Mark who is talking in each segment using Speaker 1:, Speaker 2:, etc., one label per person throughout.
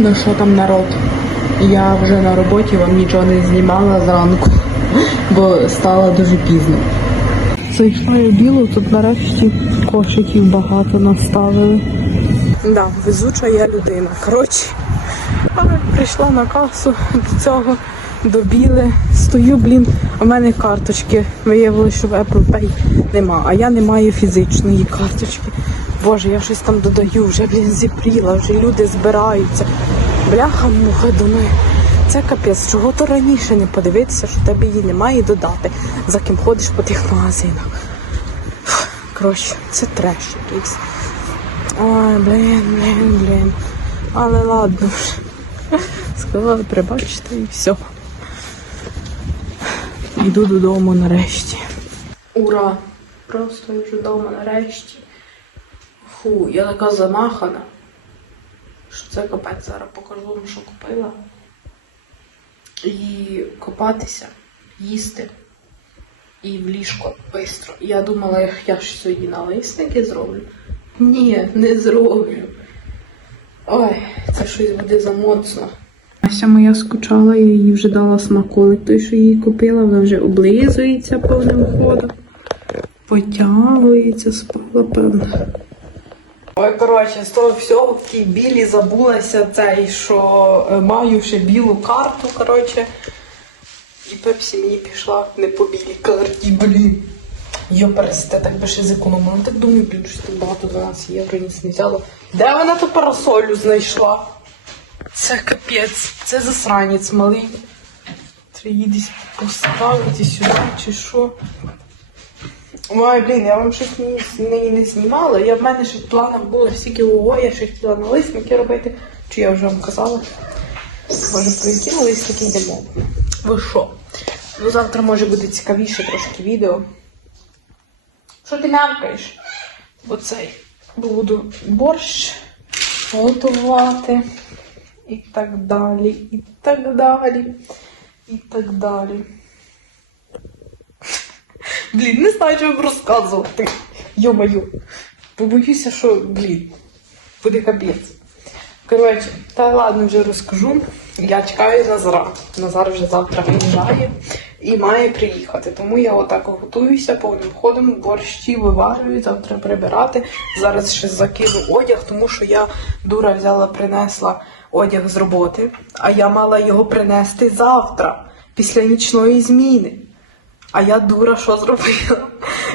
Speaker 1: Ну що там народ? Я вже на роботі вам нічого не знімала зранку, бо стало дуже пізно. Зайшла я білу, тут нарешті кошиків багато наставили. Да, везуча я людина. Коротше, прийшла на касу до цього, до біли. Стою, блін, у мене карточки. Виявилося, що в Apple Pay нема, а я не маю фізичної карточки. Боже, я щось там додаю, вже блін зіпріла, вже люди збираються. Бляха муха, думаю. Це капець, чого то раніше не подивитися, що тебе її немає і додати, за ким ходиш по тих магазинах. Коротше, це треш якийсь. Ой, блін, блін, блін. Але ладно вже. Сказали, прибачте і все. Йду додому нарешті. Ура! Просто я вже вдома нарешті. Фу, я така замахана. Що це капець зараз покажу вам, що купила. І копатися, їсти. І в ліжко швидко. Я думала, я ж сьогодні налисники зроблю. Ні, не зроблю. Ой, це щось буде замоцно. Ася моя скучала, я їй вже дала смаколик, той, що їй купила, вона вже облизується повним ходом. Потягується, спала, певно. Ой, коротше, з того всього в тій білі забулася цей, що е, маю ще білу карту, коротше. І пепсі мені пішла не по білій карті, блін. Йоперсте, так би ще зекономила. Ну, Так думаю, блін, що так багато 12 євро ніс не взяла. Де вона ту парасолю знайшла? Це капець, це засранець малий. Треба її десь поставити сюди чи що. Ой, блін, я вам щось не, не, знімала. Я в мене ще в планах було стільки ого, я ще хотіла налисники робити. Чи я вже вам казала? Може, про які налисники йдемо? Ви що? Ну, завтра може буде цікавіше трошки відео. Що ти лямкаєш? Оцей буду борщ готувати. І так далі, і так далі, і так далі. Блін, не знаю, що вам розказувати. Йо-моє. Побоюся, що, блін, буде капець. Коротше, та ладно, вже розкажу. Я чекаю Назара. Назар вже завтра виїжджає і має приїхати. Тому я отак готуюся повним ходом, борщі виварюю, завтра прибирати. Зараз ще закину одяг, тому що я дура взяла, принесла одяг з роботи, а я мала його принести завтра, після нічної зміни. А я дура, що зробила?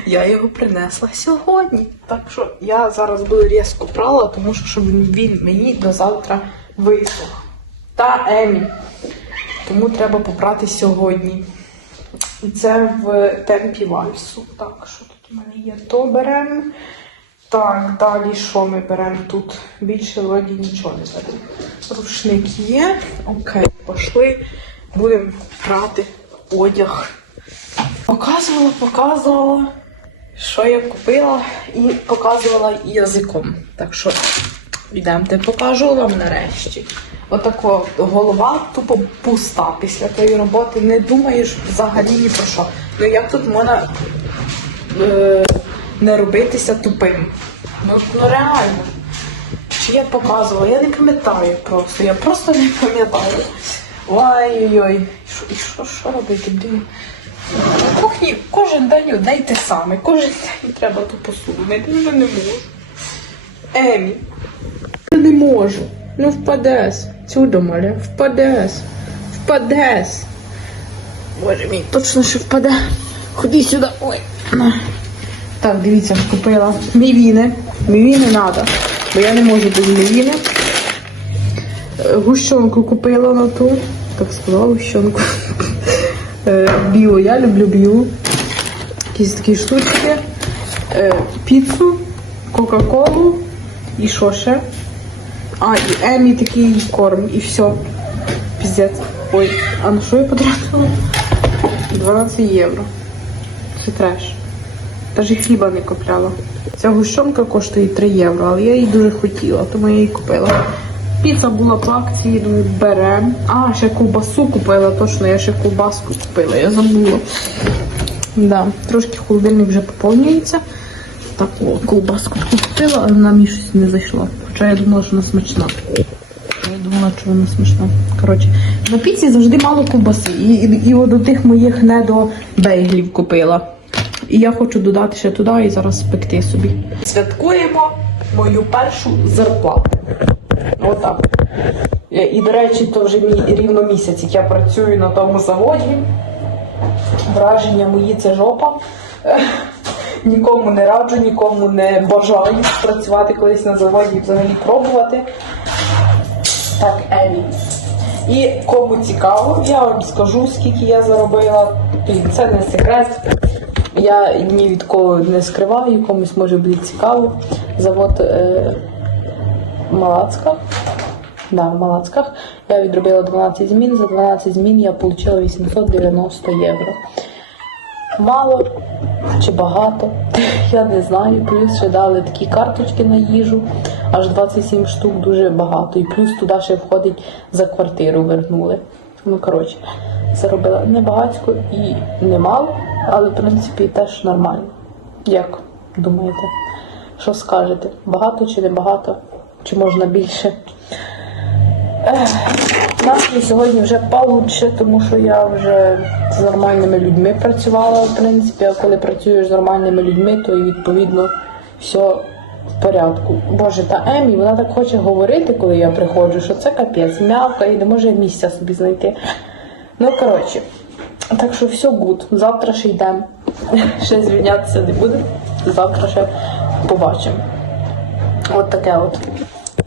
Speaker 1: Я його принесла сьогодні. Так що я зараз буду різко прала, тому що щоб він мені до завтра висох. Та Емі. Тому треба попрати сьогодні. І це в темпі вальсу. Так, що тут у мене є? То беремо. Так, далі що ми беремо тут? Більше вроді нічого не беремо. Рушник є. Окей, пішли. Будемо прати одяг. Показувала, показувала, що я купила, і показувала язиком. Так що йдемте, покажу вам нарешті. Отако голова тупо пуста після тої роботи. Не думаєш взагалі ні про що. Ну як тут можна е, не робитися тупим? Ну, ну реально. Чи я показувала? Я не пам'ятаю просто. Я просто не пам'ятаю. Ой-ой-ой. І що, що робити, блін? Кухні кожен день одне й те саме. Кожен день треба ту посуду. мити. Ну, я не можу. Емі. Я не можу. Ну впадес. Сюди, маля. Впадес. Впадес. Боже мій, точно що впаде. Ходи сюди. Ой. Так, дивіться, купила мівіни. Мівіни треба, бо я не можу без мівіни. Е, Гущонку купила на ту. Так сказала гущонку. Е, Біо, я люблю біо. Якісь такі штучки. Е, Піцу, Кока-Колу і що ще? А, і Емі такий корм, і все. Піздець. Ой, а на що я потратила? 12 євро. Це треш. Навіть хліба не купляла. Ця гущонка коштує 3 євро, але я її дуже хотіла, тому я її купила. Піца була по акції, думаю, берем. А, ще ковбасу купила, точно, я ще ковбаску купила, я забула. Да, трошки холодильник вже поповнюється. Так, о, ковбаску купила, але вона мені щось не зайшла. Хоча я думала, що вона смачна. Я думала, що воно смачно. Коротше, на піці завжди мало ковбаси. І, і, і от тих моїх недобейглів купила. І я хочу додати ще туди і зараз спекти собі. Святкуємо мою першу зарплату. Отак. Е, І, до речі, то вже мій рівно місяць, як я працюю на тому заводі. Враження мої це жопа. Нікому не раджу, нікому не бажаю працювати колись на заводі і взагалі пробувати. Так, Еві. І кому цікаво, я вам скажу, скільки я заробила. Це не секрет. Я ні від кого не скриваю, комусь може бути цікаво. Завод е, Малацька. Да, в Малацьках. Я відробила 12 змін. За 12 змін я отримала 890 євро. Мало чи багато, я не знаю. Плюс ще дали такі карточки на їжу, аж 27 штук дуже багато. І плюс туди ще входить за квартиру вернули. Ну, коротше, заробила не багатько і не мало, але в принципі теж нормально. Як думаєте? Що скажете? Багато чи не багато? Чи можна більше? Настрій сьогодні вже получше, тому що я вже з нормальними людьми працювала, в принципі, а коли працюєш з нормальними людьми, то і відповідно все в порядку. Боже, та Емі, вона так хоче говорити, коли я приходжу, що це капець, м'явка і не може місця собі знайти. Ну, коротше, так що все гуд. Завтра ще йдемо. Ще звільнятися не буде. Завтра ще побачимо. От таке от.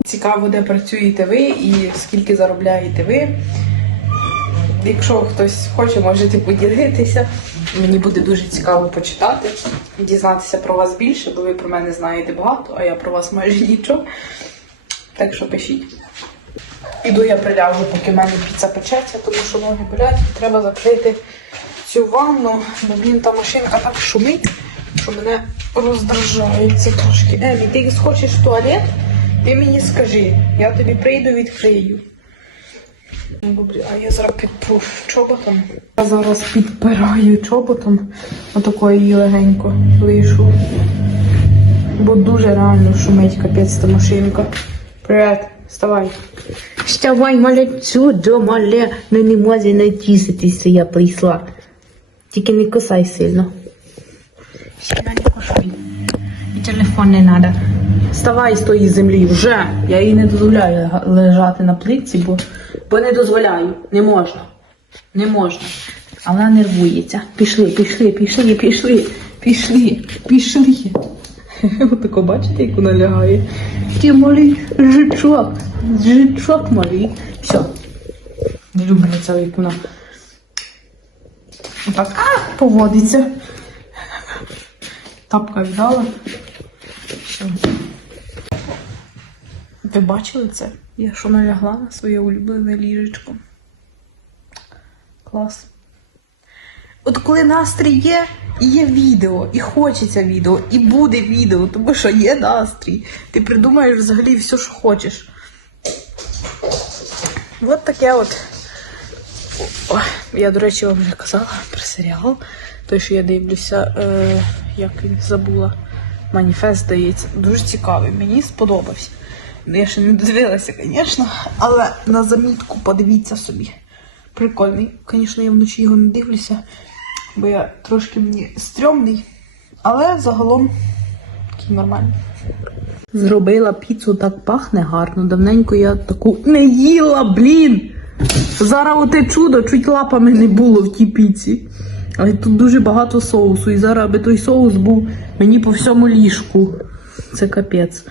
Speaker 1: Цікаво, де працюєте ви і скільки заробляєте ви. Якщо хтось хоче, можете поділитися. Мені буде дуже цікаво почитати, дізнатися про вас більше, бо ви про мене знаєте багато, а я про вас майже нічого. Так що пишіть. Іду я приляжу, поки в мене піца печеться, тому що ноги болять, і треба закрити цю ванну, бо блін, та машинка так шумить, що мене роздражає це трошки. Емі, ти схочеш в туалет? Ти мені скажи, я тобі прийду відкрию. Добре, а я зараз підпру чоботом. Я зараз підпираю чоботом, отакою її легенько лишу. Бо дуже реально шумить капець та машинка. Привіт, вставай.
Speaker 2: Вставай, мале, чудо, мале, ну не може натіситися, я прийшла. Тільки не кусай сильно.
Speaker 1: Ще не кошуй. І телефон не треба. Вставай з тої землі вже. Я їй не дозволяю лежати на плитці, бо, бо не дозволяю. Не можна. Не можна. А вона нервується. Пішли, пішли, пішли, пішли, пішли, пішли. Отако бачите, як вона лягає. Ти малий жичок. Жичок малий. Все. Не люблю це, як вона. Так, а, поводиться. Тапка віддала. Все. Ви бачили це? Я що налягла на своє улюблене ліжечко. Клас. От коли настрій є, і є відео, і хочеться відео, і буде відео, тому що є настрій. Ти придумаєш взагалі все, що хочеш. От таке от. Ой, я, до речі, вам вже казала про серіал. Той, що я дивлюся, е, як він забула. Маніфест, здається. Дуже цікавий. Мені сподобався. Ну, Я ще не дивилася, звісно, але на замітку подивіться собі. Прикольний. Звісно, я вночі його не дивлюся, бо я трошки мені стрьомний, але загалом такий нормальний. Зробила піцу, так пахне гарно. Давненько я таку не їла, блін! Зараз оте чудо, чуть лапами не було в тій піці. Але тут дуже багато соусу. І зараз аби той соус був мені по всьому ліжку. Це капець.